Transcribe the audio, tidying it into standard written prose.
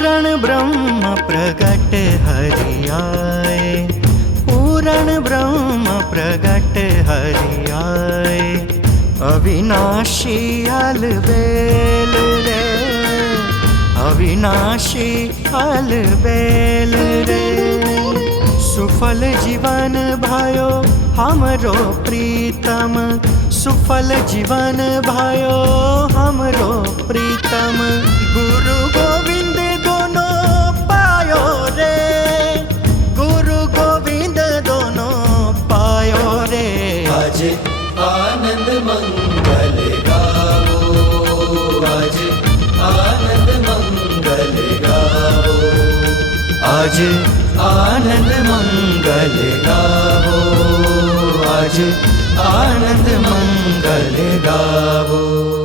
पूरण ब्रह्म प्रगट हरि आए, पूरण ब्रह्म प्रगट हरि आए। अविनाशी अलबेल रे, अविनाशी अलबेल रे। सुफल जीवन भयो हमरो प्रीतम, सुफल जीवन भयो हमरो प्रीतम। गुरु गोविंद दोनों पायो रे, गुरु गोविंद दोनों पायो रे। आज आनंद मंगल गावो, आज आनंद मंगल गावो, आज आनंद मंगल गावो, आज आनंद मंगल गावो।